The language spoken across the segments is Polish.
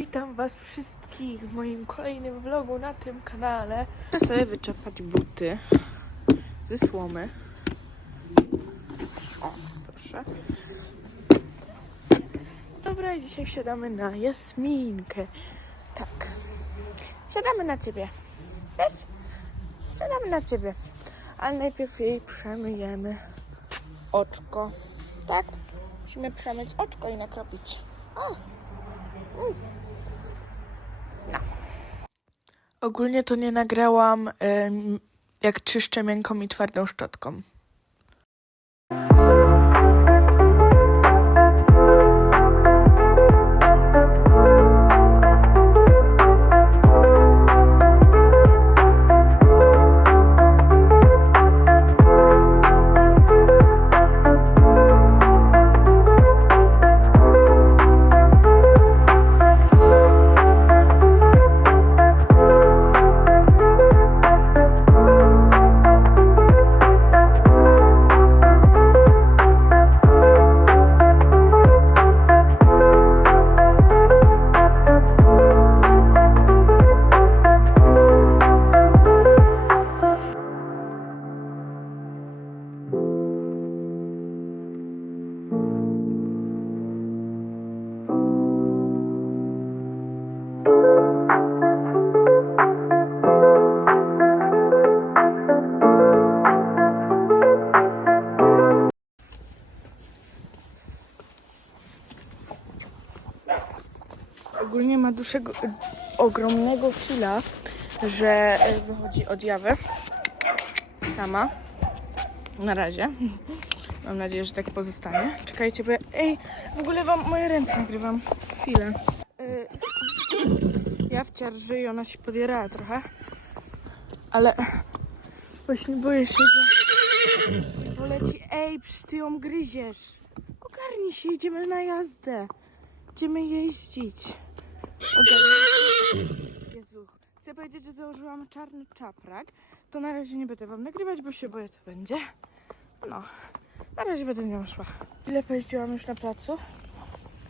Witam was wszystkich w moim kolejnym vlogu na tym kanale. Chcę sobie wyczepać buty ze słomy. O, proszę. Dobra, i dzisiaj wsiadamy na Jasminkę. Tak. Wsiadamy na ciebie. Jest? Wsiadamy na ciebie. Ale najpierw jej przemyjemy oczko. Tak? Musimy przemyć oczko i nakropić. O. Mm. Ogólnie to nie nagrałam jak czyszczę miękką i twardą szczotką. Dużego, ogromnego fila, że e, wychodzi od jawy sama. Na razie. Mam nadzieję, że tak pozostanie. Czekajcie, bo ja, ej, w ogóle wam moje ręce nagrywam. Chwilę. Y, Ja w ciarży i ona się podierała trochę. Ale właśnie boję się, że poleci. Ej, przecież ty ją gryziesz. Ogarnij się, idziemy na jazdę. Będziemy jeździć. Jezu. Chcę powiedzieć, że założyłam czarny czaprak. To na razie nie będę wam nagrywać, bo się boję, co będzie. No. Na razie będę z nią szła. Ile pojeździłam już na placu?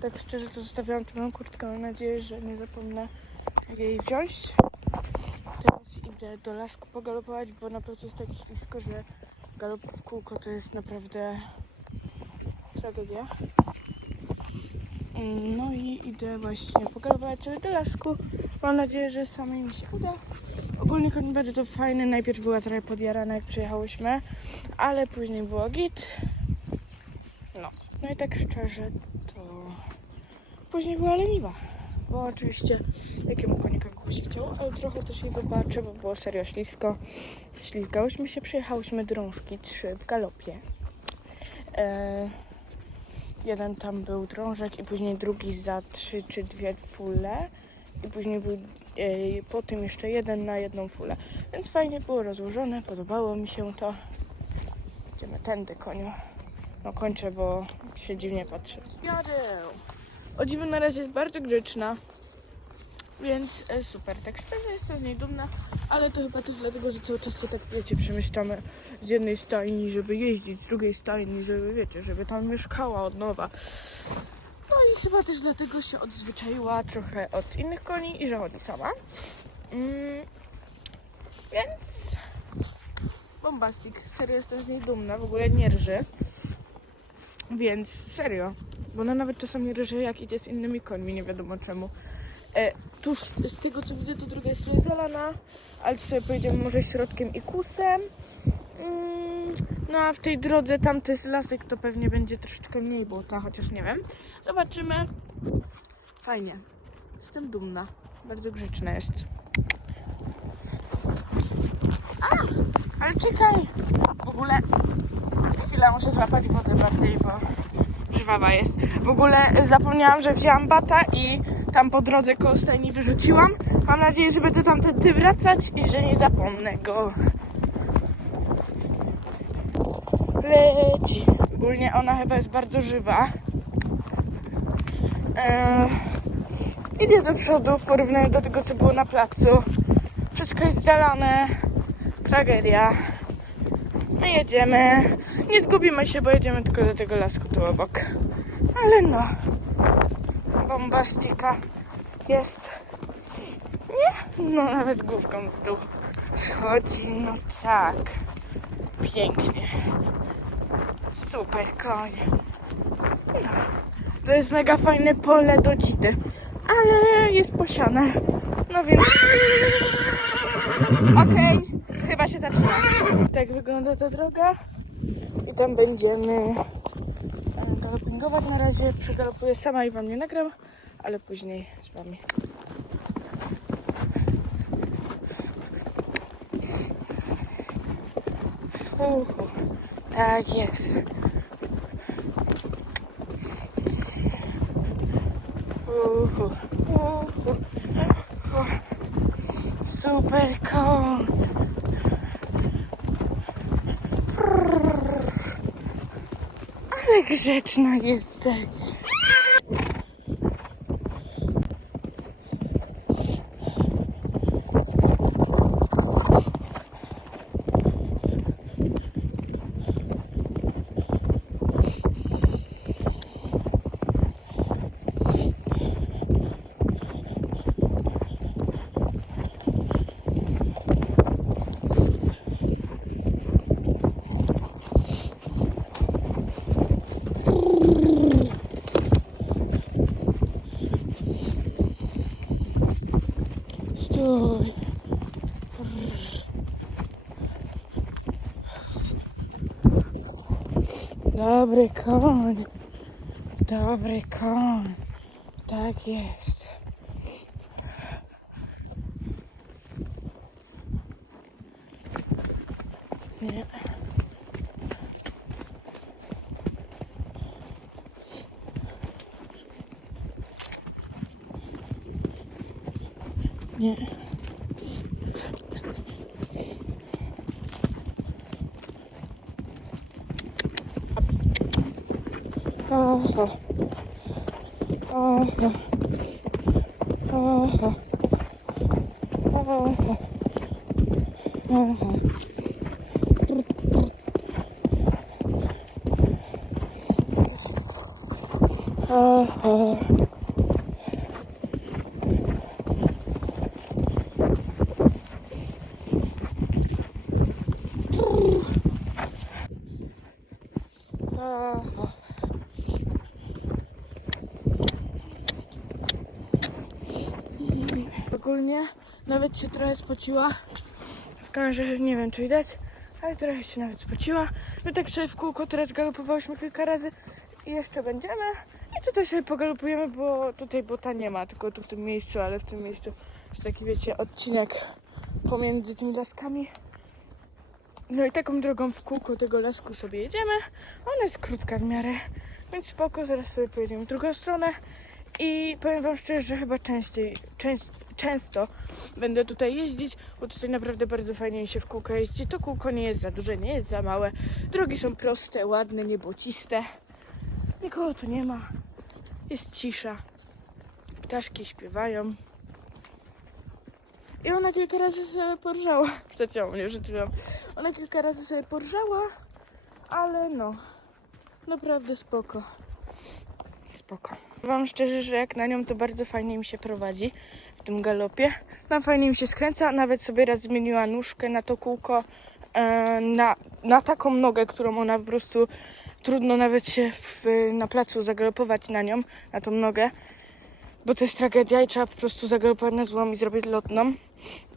Tak szczerze to zostawiałam tu moją kurtkę. Mam nadzieję, że nie zapomnę jej wziąć. Teraz idę do lasku pogalopować, bo na placu jest tak ślisko, że galop w kółko to jest naprawdę tragedia. Mm, No i idę właśnie pogalopować sobie do lasku. Mam nadzieję, że samej mi się uda. Ogólnie koń bardzo fajny. Najpierw była trochę podjarana jak przyjechałyśmy, ale później było git. No. No i tak szczerze to później była leniwa. Bo oczywiście jakiemu konika by się chciało, ale trochę też jej wybaczę, bo było serio ślisko. Ślizgałyśmy się, przejechałyśmy drążki, trzy w galopie. E, jeden tam był drążek i później drugi za trzy czy dwie fule. I później był e, po tym jeszcze jeden na jedną fulę. Więc fajnie było rozłożone, podobało mi się to. Idziemy tędy, koniu. No kończę, bo się dziwnie patrzy. Jadę! O dziwo na razie jest bardzo grzeczna. Więc e, super, tak szczerze jestem z niej dumna, ale to chyba też dlatego, że cały czas się tak, wiecie, przemieszczamy z jednej stajni, żeby jeździć, z drugiej stajni, żeby, wiecie, żeby tam mieszkała od nowa. No i chyba też dlatego się odzwyczaiła trochę od innych koni i że chodzi sama. Mm, więc bombastik, serio jestem z niej dumna, w ogóle nie rży. Więc serio, bo ona nawet czasami rży jak idzie z innymi końmi, nie wiadomo czemu. E, tuż z tego co widzę, to druga jest zalana, ale tu sobie pojedziemy może środkiem i kusem. Mm, no a w tej drodze tamty z lasek to pewnie będzie troszeczkę mniej błota, chociaż nie wiem. Zobaczymy. Fajnie. Jestem dumna. Bardzo grzeczna jest. A! Ale czekaj! W ogóle chwilę muszę złapać wodę bardziej, bo żwawa jest. W ogóle zapomniałam, że wzięłam bata i tam po drodze koło stajni wyrzuciłam. Mam nadzieję, że będę tam tędy wracać i że nie zapomnę go. Leci. Ogólnie ona chyba jest bardzo żywa. Eee, idzie do przodu w porównaniu do tego, co było na placu. Wszystko jest zalane. Tragedia. My jedziemy. Nie zgubimy się, bo jedziemy tylko do tego lasku tu obok. Ale no. Bombastika jest. Nie? No nawet główką w dół. Schodzi, no tak. Pięknie. Super koń. No. To jest mega fajne pole do dzity. Ale jest posiane. No więc... Okej, chyba się zaczyna. Tak wygląda ta droga. Tam będziemy e, galopingować na razie. Przegalopuję sama i wam nie nagram, ale później z wami. Uhu, tak jest. Uhu, uhu. Super koń. Ale grzeczna jesteś. Dobry koń. Dobry koń. Tak jest. Nie. Nie. দেখো Ogólnie nawet się trochę spociła. W kamerze nie wiem czy widać, ale trochę się nawet spociła. My tak sobie w kółko teraz galopowałyśmy kilka razy i jeszcze będziemy. I tutaj sobie pogalopujemy, bo tutaj bota nie ma, tylko tu w tym miejscu, ale w tym miejscu jest taki wiecie odcinek pomiędzy tymi laskami. No i taką drogą w kółko tego lasku sobie jedziemy. Ona jest krótka w miarę, więc spoko, zaraz sobie pojedziemy w drugą stronę. I powiem wam szczerze, że chyba częściej, częst, często będę tutaj jeździć, bo tutaj naprawdę bardzo fajnie się w kółko jeździ. To kółko nie jest za duże, nie jest za małe. Drogi są proste, ładne, niebłociste. Nikogo tu nie ma. Jest cisza. Ptaszki śpiewają. I ona kilka razy sobie porżała. Zacięło mnie, czułam. Ona kilka razy sobie porżała, ale no, naprawdę spoko. Spoko. Wam szczerze, że jak na nią to bardzo fajnie mi się prowadzi w tym galopie. Nam fajnie mi się skręca, nawet sobie raz zmieniła nóżkę na to kółko, e, na, na taką nogę, którą ona po prostu trudno nawet się w, na placu zagalopować na nią, na tą nogę bo to jest tragedia i trzeba po prostu zagalopować na złom i zrobić lotną,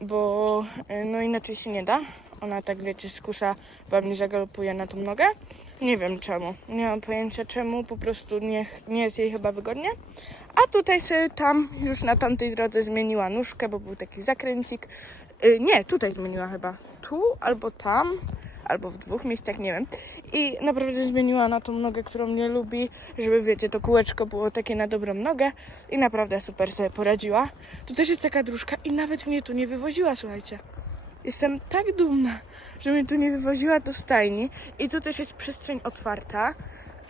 bo e, no inaczej się nie da. Ona tak wiecie, skusa wam nie zagalopuje na tą nogę. Nie wiem czemu. Nie mam pojęcia czemu, po prostu nie, nie jest jej chyba wygodnie. A tutaj sobie tam, już na tamtej drodze zmieniła nóżkę, bo był taki zakręcik. Y, nie, tutaj zmieniła chyba. Tu albo tam, albo w dwóch miejscach, nie wiem. I naprawdę zmieniła na tą nogę, którą nie lubi, żeby wiecie, to kółeczko było takie na dobrą nogę i naprawdę super sobie poradziła. Tu też jest taka dróżka i nawet mnie tu nie wywoziła, słuchajcie. Jestem tak dumna, że mnie tu nie wywoziła do stajni i tu też jest przestrzeń otwarta,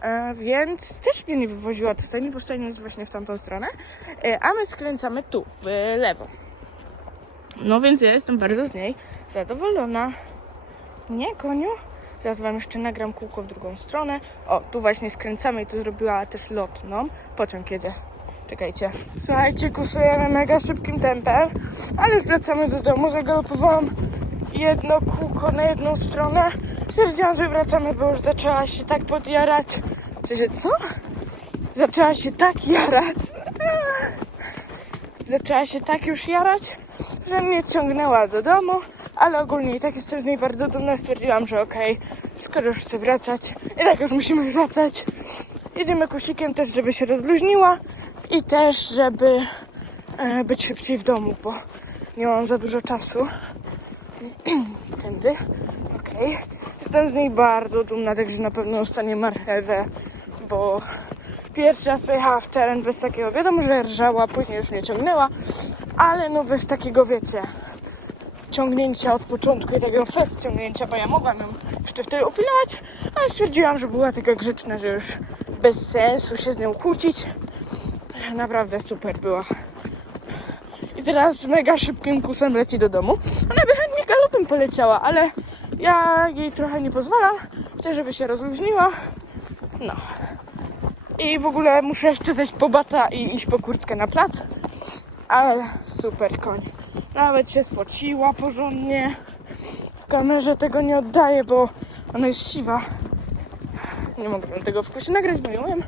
e, więc też mnie nie wywoziła do stajni, bo stajnia jest właśnie w tamtą stronę, e, a my skręcamy tu, w lewo. No więc ja jestem bardzo z niej zadowolona. Nie, koniu? Teraz wam jeszcze nagram kółko w drugą stronę. O, tu właśnie skręcamy i tu zrobiła też lotną. Pociąg jedzie. Czekajcie. Słuchajcie, kusujemy mega szybkim tempem, ale już wracamy do domu. Zagalopowałam jedno kółko na jedną stronę. Stwierdziłam, że wracamy, bo już zaczęła się tak podjarać. Sensie, co? Zaczęła się tak jarać. Zaczęła się tak już jarać, że mnie ciągnęła do domu, ale ogólnie i tak jestem z niej bardzo dumna. Stwierdziłam, że okej, skoro już chcę wracać, i tak już musimy wracać. Jedziemy kusikiem też, żeby się rozluźniła i też, żeby e, być szybciej w domu, bo nie mam za dużo czasu. Tędy, okej. Jestem z niej bardzo dumna, także na pewno dostanie marchewę, bo pierwszy raz pojechała w teren bez takiego, wiadomo, że rżała, później już mnie ciągnęła, ale no bez takiego, wiecie, ciągnięcia od początku i takiego fest ciągnięcia, bo ja mogłam ją jeszcze wtedy upilać, ale stwierdziłam, że była taka grzeczna, że już bez sensu się z nią kłócić. Naprawdę super była. I teraz mega szybkim kusem leci do domu. Ona by chętnie galopem poleciała, ale ja jej trochę nie pozwalam. Chcę, żeby się rozluźniła. No. I w ogóle muszę jeszcze zejść po bata i iść po kurtkę na plac. Ale super koń. Nawet się spociła porządnie. W kamerze tego nie oddaję, bo ona jest siwa. Nie mogę tego w kusie nagrać, bo nie umiem.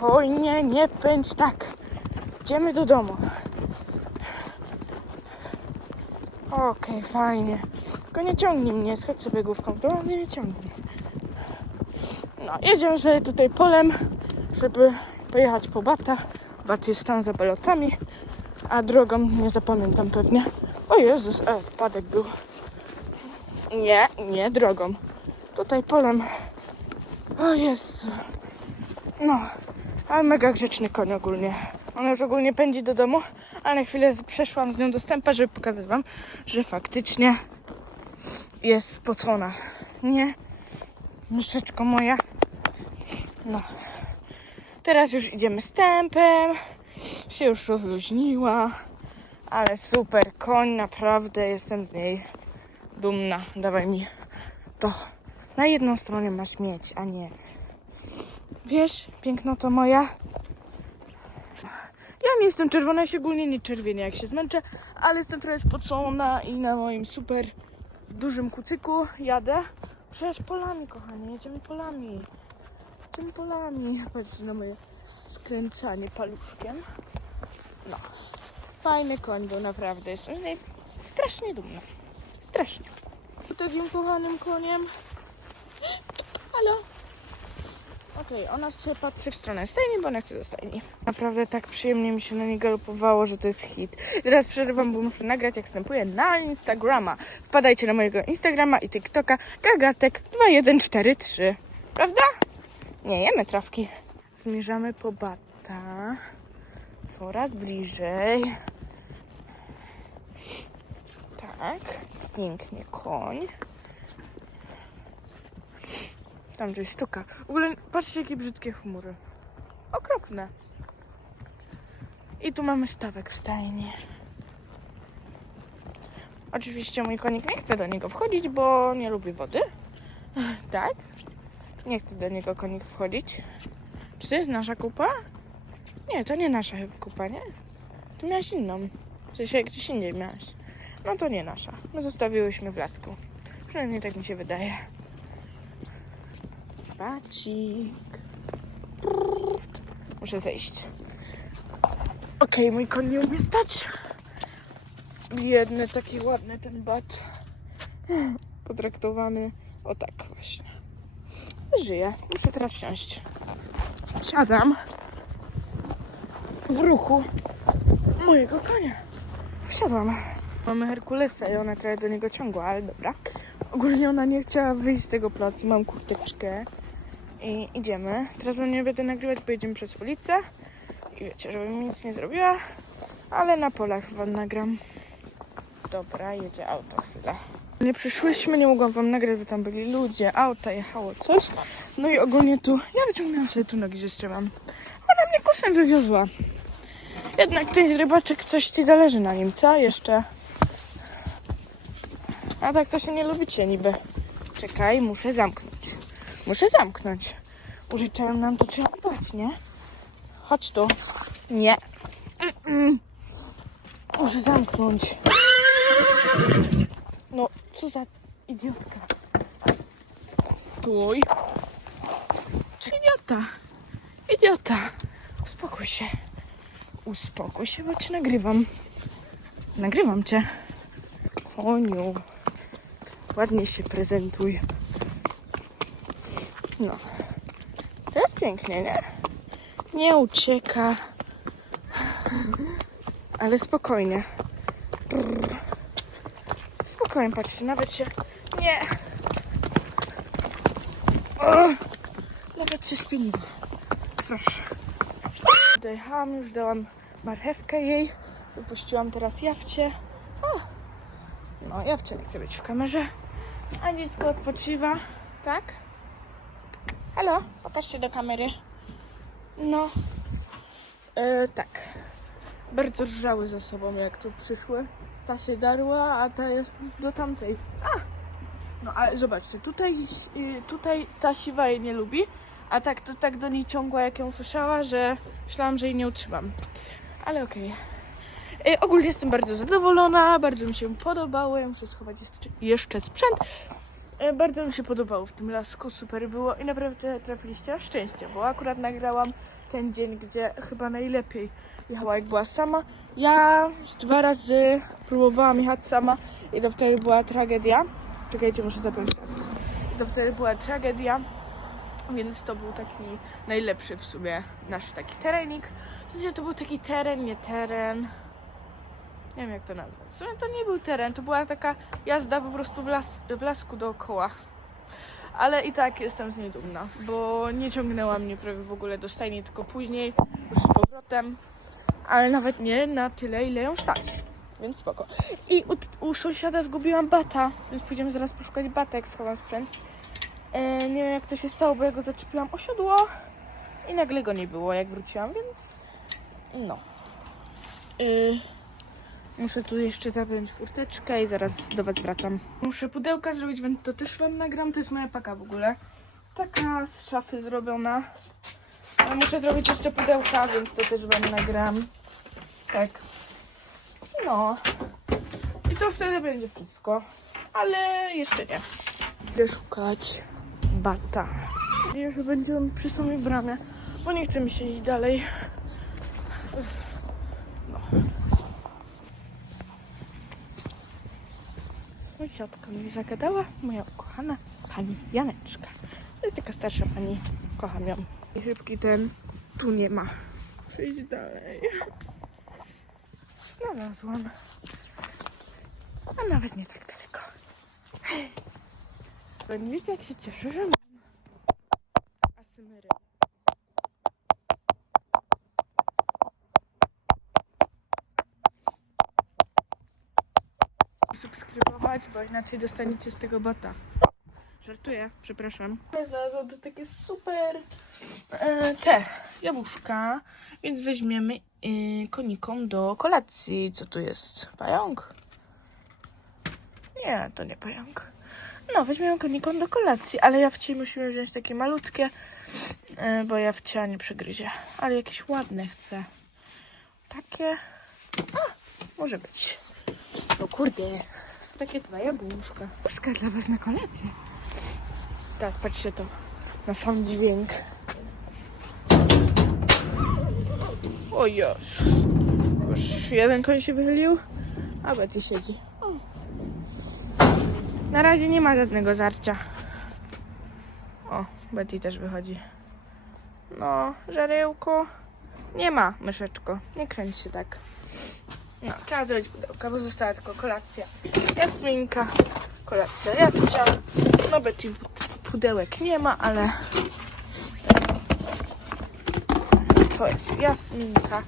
Spokojnie, nie pędź tak. Idziemy do domu. Okej, fajnie. Tylko nie ciągnij mnie, schodź sobie główką w dół, nie, ciągnij. No, jedziemy sobie tutaj polem, żeby pojechać po bata. Bat jest tam za balotami, a drogą nie zapamiętam pewnie. O Jezus, e, spadek był. Nie, nie drogą. Tutaj polem. O Jezu. No, ale mega grzeczny koń ogólnie. Ona już ogólnie pędzi do domu, ale na chwilę przeszłam z nią do stępa, żeby pokazać wam, że faktycznie jest spocona. Nie, myszeczko moja. No. Teraz już idziemy stępem. Się już rozluźniła. Ale super koń, naprawdę jestem z niej dumna. Dawaj mi to. Na jedną stronę masz mieć, a nie. Wiesz, piękno to moja. Ja nie jestem czerwona, ja się ogólnie nie czerwienię jak się zmęczę, ale jestem trochę spocona i na moim super dużym kucyku jadę. Przecież polami, kochanie, jedziemy polami. Tym polami. Patrzcie na moje skręcanie paluszkiem. No. Fajny koń był, naprawdę. Jestem niej strasznie dumna. Strasznie. Takim kochanym koniem. Halo. Okej, ona się patrzy w stronę stajni, bo ona chce do stajni. Naprawdę tak przyjemnie mi się na niej galopowało, że to jest hit. Teraz przerywam, bo muszę nagrać, jak wstępuję na Instagrama. Wpadajcie na mojego Instagrama i TikToka gagatek2143. Prawda? Nie jemy trawki. Zmierzamy po bata. Coraz bliżej. Tak. Pięknie koń. Tam gdzieś stuka. W ogóle patrzcie jakie brzydkie chmury. Okropne. I tu mamy stawek w stajni. Oczywiście mój konik nie chce do niego wchodzić, bo nie lubi wody. Tak? Nie chce do niego konik wchodzić. Czy to jest nasza kupa? Nie, to nie nasza kupa, nie? Tu miałaś inną. W sensie gdzieś indziej miałaś. No to nie nasza. My zostawiłyśmy w lasku. Przynajmniej tak mi się wydaje. Muszę zejść. Okej, mój koń nie stać. Biedny, taki ładny ten bat. Potraktowany o tak właśnie. Żyje. Muszę teraz wsiąść. Siadam w ruchu mojego konia. Wsiadłam. Mamy Herkulesa i ona trochę do niego ciągła, ale dobra. Ogólnie ona nie chciała wyjść z tego placu. Mam kurteczkę i idziemy. Teraz wam nie będę nagrywać, pojedziemy przez ulicę. I wiecie, żebym mi nic nie zrobiła. Ale na polach wam nagram. Dobra, jedzie auto chwilę. Nie przyszłyśmy, nie mogłam wam nagrać, bo tam byli ludzie, auta, jechało coś. No i ogólnie tu, ja wyciągnęłam sobie tu nogi, że trzymam. Ona mnie kusem wywiozła. Jednak ten rybaczek coś ci zależy na nim, co jeszcze? A tak to się nie lubicie niby. Czekaj, muszę zamknąć. Muszę zamknąć. Użyczają nam to trzeba dać, nie? Chodź tu. Nie. Muszę zamknąć. No, co za idiotka. Stój. Czekaj, idiota. Idiota. Uspokój się. Uspokój się, bo cię nagrywam. Nagrywam cię. Koniu. Ładnie się prezentuj. No. Teraz pięknie, nie? Nie ucieka. Ale spokojnie. Spokojnie, patrzcie, nawet się... Nie! Nawet się spieniła. Proszę. Dojechałam, już dałam marchewkę jej. Wypuściłam teraz jawcie. O! No, jawcie nie chce być w kamerze. A dziecko odpoczywa. Tak? Halo? Pokaż się do kamery. No. E, tak. Bardzo rżały ze sobą, jak tu przyszły. Ta się darła, a ta jest do tamtej. A! No ale zobaczcie, tutaj, y, tutaj ta siwa jej nie lubi, a tak to tak do niej ciągła, jak ją słyszała, że myślałam, że jej nie utrzymam. Ale okej. Y, Ogólnie jestem bardzo zadowolona, bardzo mi się podobało. Ja muszę schować jeszcze, jeszcze sprzęt. Y, Bardzo mi się podobało w tym lasku, super było i naprawdę trafiliście szczęście, bo akurat nagrałam ten dzień, gdzie chyba najlepiej jechała, jak była sama. Ja dwa razy próbowałam jechać sama i to wtedy była tragedia. Czekajcie, muszę zapiąć kask. I to wtedy była tragedia, więc to był taki najlepszy w sumie nasz taki terenik. W sensie to był taki teren, nie teren. Nie wiem jak to nazwać. W sumie to nie był teren, to była taka jazda po prostu w, las, w lasku dookoła. Ale i tak jestem z niej dumna, bo nie ciągnęła mnie prawie w ogóle do stajni, tylko później już z powrotem. Ale nawet nie na tyle, ile ją stać. Więc spoko. I u, u sąsiada zgubiłam bata, więc pójdziemy zaraz poszukać bata, jak schowam sprzęt. E, nie wiem jak to się stało, bo ja go zaczepiłam o siodło i nagle go nie było, jak wróciłam, więc no. Y, Muszę tu jeszcze zapiąć furteczkę i zaraz do Was wracam. Muszę pudełka zrobić, więc to też Wam nagram. To jest moja paka w ogóle. Taka z szafy zrobiona. Muszę zrobić jeszcze pudełka, więc to też Wam nagram. Tak. No. I to wtedy będzie wszystko. Ale jeszcze nie. Idę szukać bata. Nadzieję, że będziemy przy samej bramie, bo nie chce mi się iść dalej. Sąsiadka mi zagadała, moja ukochana pani Janeczka. To jest taka starsza pani, kocham ją. I szybki ten tu nie ma. Przyjdź dalej. Znalazłam. A nawet nie tak daleko. Bo nie wiecie jak się cieszę, że mam asymery. Subskrybować, bo inaczej dostaniecie z tego bata. Żartuję, przepraszam. Znalazłam to takie super e, te jabłuszka, więc weźmiemy e, konikom do kolacji. Co tu jest? Pająk? Nie, to nie pająk. No, weźmiemy konikom do kolacji, ale jawci musimy wziąć takie malutkie, e, bo jawcia nie przegryzie. Ale jakieś ładne chcę. Takie. A, może być. No kurde. Takie dwa jabłuszka. Puszka dla was na kolację. Teraz patrzcie to. Na sam dźwięk. O Jezus. Już jeden koń się wychylił, a Betty siedzi. Na razie nie ma żadnego zarcia. O, Betty też wychodzi. No, żarełko. Nie ma, myszeczko. Nie kręć się tak. No, trzeba zrobić pudełka, bo została tylko kolacja. Jasminka, kolacja jawcia. No Betty pudełek nie ma, ale to jest jasminka.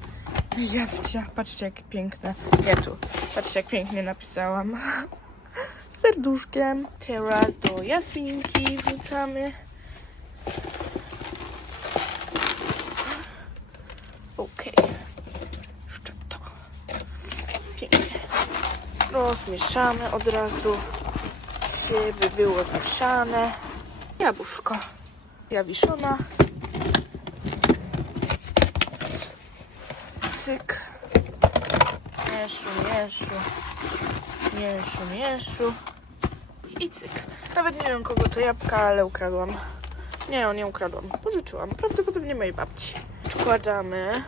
Jawcia, patrzcie jak piękne. Nie tu, patrzcie jak pięknie napisałam. Serduszkiem. Teraz do jasminki wrzucamy. Okej. Jeszcze to. Rozmieszamy od razu. by było zmieszane. Jabłuszko. Jawiszona. Cyk. Mieszu, mieszu. Mieszu, mieszu. I cyk. Nawet nie wiem kogo to jabłka, ale ukradłam. Nie, nie ukradłam. Pożyczyłam. Prawdopodobnie mojej babci. Składamy.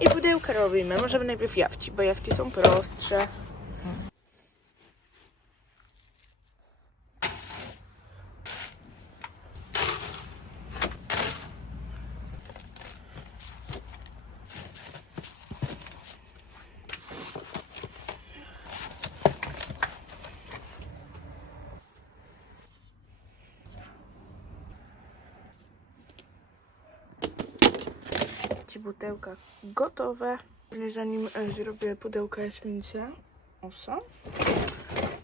I pudełka robimy. Możemy najpierw jawki, bo jawki są prostsze. Pudełka gotowe. Zanim e, zrobię pudełka jasmince osa,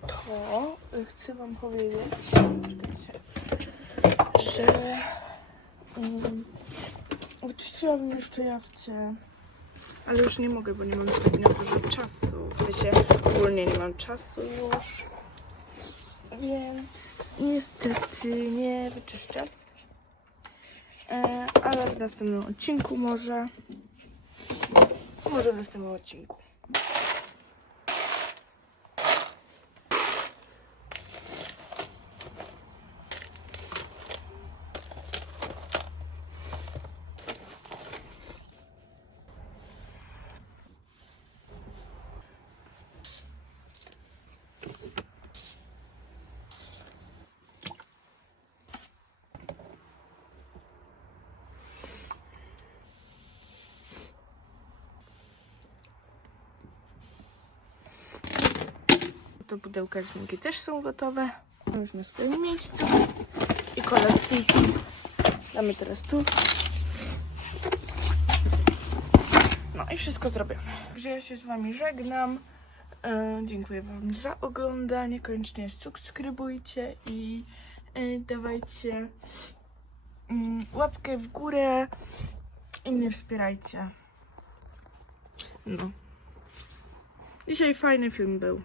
to e, chcę wam powiedzieć, że um, oczyściłam jeszcze jawcie, ale już nie mogę, bo nie mam zbytnio dużo czasu. W sensie ogólnie nie mam czasu już, więc niestety nie wyczyszczę. E, ale w następnym odcinku może. Może w następnym odcinku. To pudełka dźwięki też są gotowe. Już na swoim miejscu. I kolacyjki damy teraz tu. No i wszystko zrobione. Także ja się z wami żegnam. E, dziękuję wam za oglądanie. Koniecznie subskrybujcie i e, dawajcie mm, łapkę w górę i mnie wspierajcie. No. Dzisiaj fajny film był.